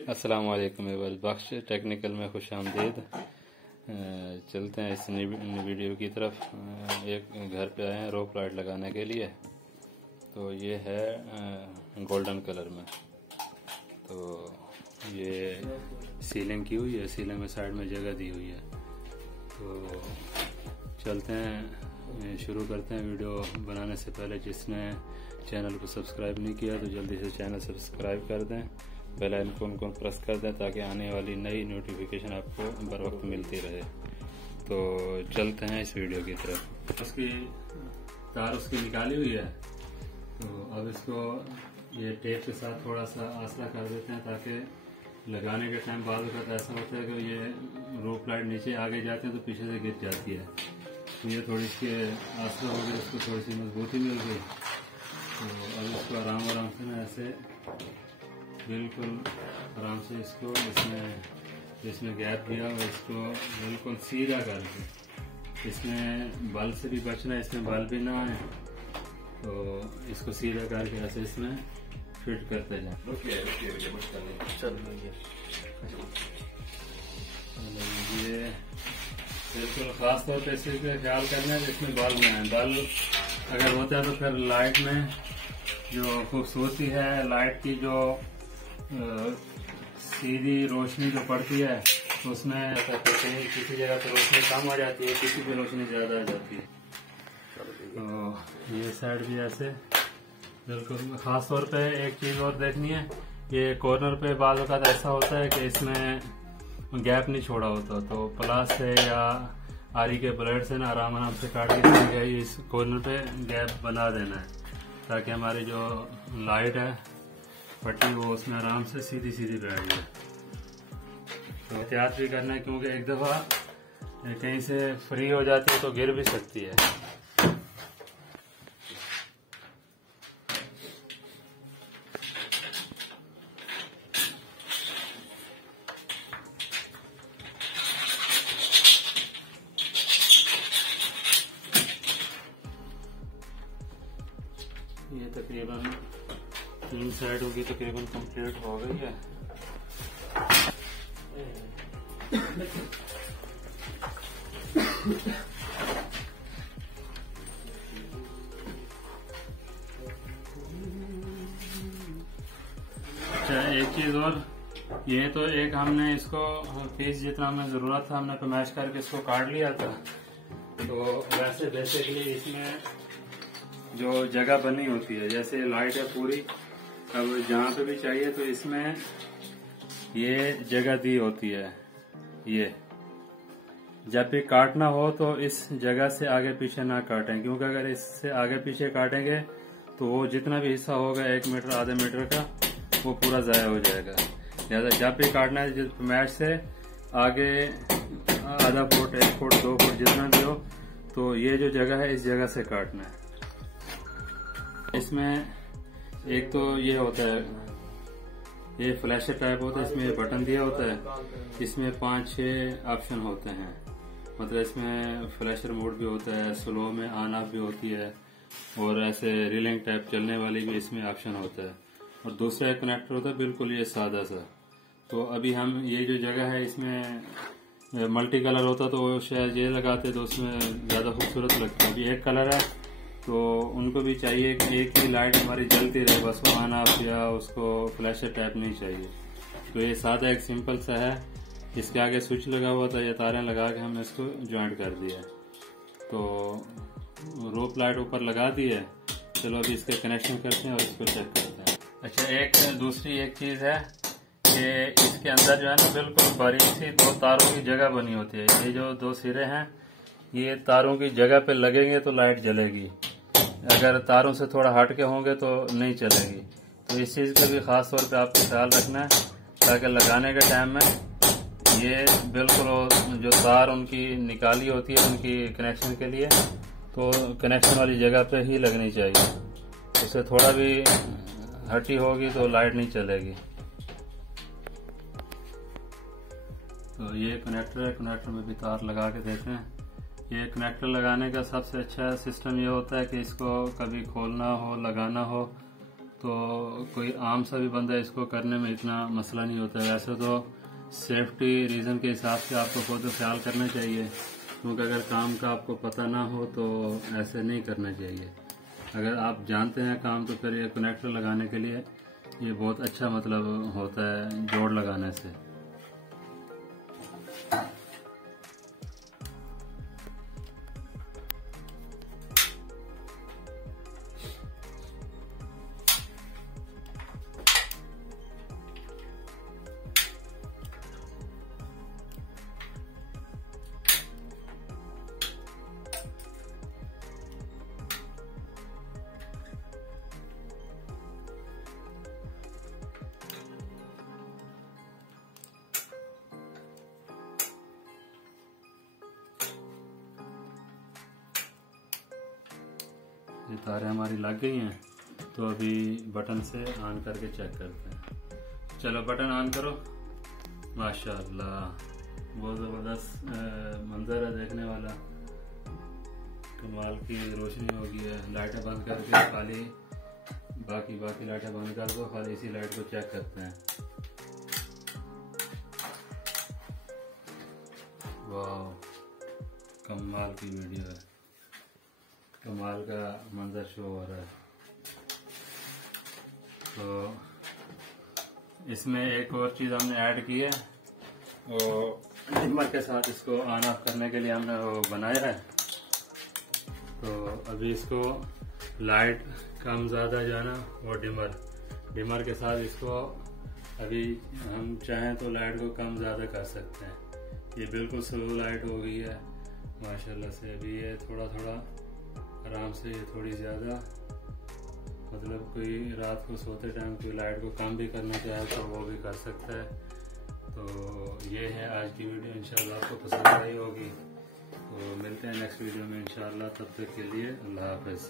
अस्सलाम वालेकुम बख्श टेक्निकल में खुश आमदीद। चलते हैं इस नई वीडियो की तरफ। एक घर पे आए हैं रोप लाइट लगाने के लिए। तो ये है गोल्डन कलर में। तो ये सीलिंग की हुई है, सीलिंग में साइड में जगह दी हुई है। तो चलते हैं, शुरू करते हैं। वीडियो बनाने से पहले जिसने चैनल को सब्सक्राइब नहीं किया तो जल्दी से चैनल सब्सक्राइब कर दें, बेल आइकन को प्रेस कर दें ताकि आने वाली नई नोटिफिकेशन आपको बर वक्त मिलती रहे। तो चलते हैं इस वीडियो की तरफ। उसकी तार उसकी निकाली हुई है, तो अब इसको ये टेप के साथ थोड़ा सा आसरा कर देते हैं ताकि लगाने के टाइम बाद का ऐसा होता है कि ये रोप लाइट नीचे आगे जाते हैं तो पीछे से गिर जाती है। तो ये थोड़ी इसके आसरा हो गया, उसको थोड़ी सी मजबूती मिल गई। तो अब इसको आराम से ना ऐसे बिल्कुल आराम से इसको इसमें गैप दिया और इसको बिल्कुल सीधा करके, इसमें बल से भी बचना है, इसमें बल भी ना आए, तो इसको सीधा करके ऐसे इसमें फिट करते जाए। ये बिल्कुल खास तौर पे इसी का ख्याल करना है जिसमें बल ना आए। बल अगर होता है तो फिर लाइट में जो खूबसूरती है, लाइट की जो सीधी रोशनी जो पड़ती है तो उसमें किसी जगह पर रोशनी कम आ जाती है, किसी पे रोशनी ज्यादा आ जाती है। तो ये साइड भी ऐसे बिल्कुल खास तौर पे एक चीज और देखनी है, ये कॉर्नर पे बाल का ऐसा होता है कि इसमें गैप नहीं छोड़ा होता, तो प्लास से या आरी के ब्लेड से ना आराम से काट के इस कॉर्नर पे गैप बना देना है ताकि हमारी जो लाइट है पट्टी वो उसमें आराम से सीधी बैठ जाए। तो एहतियात भी करना है क्योंकि एक दफा कहीं से फ्री हो जाती है तो गिर भी सकती है। ये तकरीबन 3 साइडों की तकरीबन कंप्लीट हो गई है। अच्छा, एक चीज और, ये तो एक हमने इसको पीस जितना हमें जरूरत था हमने पैमाइश करके इसको काट लिया था। तो वैसे बेसिकली इसमें जो जगह बनी होती है, जैसे लाइट है पूरी, अब जहाँ पे भी चाहिए तो इसमें ये जगह दी होती है। ये जब भी काटना हो तो इस जगह से आगे पीछे ना काटें, क्योंकि अगर इससे आगे पीछे काटेंगे तो वो जितना भी हिस्सा होगा 1 मीटर आधे मीटर का वो पूरा ज़ाया हो जाएगा। लिहाजा जब भी काटना है मैच से आगे आधा फुट 1 फुट 2 फुट जितना भी हो, तो ये जो जगह है इस जगह से काटना है। इसमें एक तो ये होता है, ये फ्लैशर टाइप होता है, इसमें बटन दिया होता है, इसमें 5-6 ऑप्शन होते हैं। मतलब इसमें फ्लैशर मोड भी होता है, स्लो में ऑन ऑफ भी होती है, और ऐसे रीलिंग टाइप चलने वाली भी इसमें ऑप्शन होता है। और दूसरा एक कनेक्टर होता है बिल्कुल ये सादा सा। तो अभी हम ये जो जगह है इसमें मल्टी कलर होता तो शायद ये लगाते तो उसमें ज्यादा खूबसूरत लगता है। अभी एक कलर है तो उनको भी चाहिए कि एक ही लाइट हमारी जलती रहे, बस वो ऑन ऑफ या उसको फ्लैशर टाइप नहीं चाहिए। तो ये सादा एक सिंपल सा है, इसके आगे स्विच लगा हुआ था, ये तारें लगा के हमने इसको ज्वाइंट कर दिया। तो रोप लाइट ऊपर लगा दी है। चलो अभी इसके कनेक्शन करते हैं और इसको चेक करते हैं। अच्छा, एक दूसरी एक चीज है कि इसके अंदर जो है ना बिल्कुल बारीक सी 2 तारों की जगह बनी होती है। ये जो 2 सिरे हैं ये तारों की जगह पे लगेंगे तो लाइट जलेगी, अगर तारों से थोड़ा हट के होंगे तो नहीं चलेगी। तो इस चीज का भी खास तौर पे आपको ख्याल रखना है ताकि लगाने के टाइम में ये बिल्कुल जो तार उनकी निकाली होती है उनकी कनेक्शन के लिए, तो कनेक्शन वाली जगह पे ही लगनी चाहिए। उससे थोड़ा भी हटी होगी तो लाइट नहीं चलेगी। तो ये कनेक्टर है, कनेक्टर में भी तार लगा के देखें। ये कनेक्टर लगाने का सबसे अच्छा सिस्टम ये होता है कि इसको कभी खोलना हो लगाना हो तो कोई आम सा भी बंदा इसको करने में इतना मसला नहीं होता है। वैसे तो सेफ्टी रीज़न के हिसाब से आपको खुद ख्याल करना चाहिए, क्योंकि अगर काम का आपको पता ना हो तो ऐसे नहीं करना चाहिए। अगर आप जानते हैं काम तो फिर ये कनेक्टर लगाने के लिए ये बहुत अच्छा मतलब होता है जोड़ लगाने से। ये तारें हमारी लग गई हैं, तो अभी बटन से ऑन करके चेक करते हैं। चलो बटन ऑन करो। माशाल्लाह बहुत ज़बरदस्त मंजर है देखने वाला, कमाल की रोशनी हो गई है। लाइटें बंद करके खाली बाकी लाइटें बंद कर दो, खाली इसी लाइट को चेक करते हैं। वाह कमाल की वीडियो है, कमाल का मंजर शो हो रहा है। तो इसमें एक और चीज़ हमने ऐड की है, और डिमर के साथ इसको ऑन ऑफ करने के लिए हमने वो बनाया है। तो अभी इसको लाइट कम ज़्यादा जो है ना वो डिमर के साथ इसको अभी हम चाहें तो लाइट को कम ज़्यादा कर सकते हैं। ये बिल्कुल स्लो लाइट हो गई है माशाल्लाह से। अभी ये थोड़ा आराम से, ये थोड़ी ज़्यादा मतलब कोई रात को सोते टाइम कोई लाइट को कम भी करना चाहे तो वो भी कर सकता है। तो ये है आज की वीडियो, इंशाल्लाह आपको पसंद आई होगी। तो मिलते हैं नेक्स्ट वीडियो में इंशाल्लाह, तब तक के लिए अल्लाह हाफ़िज़।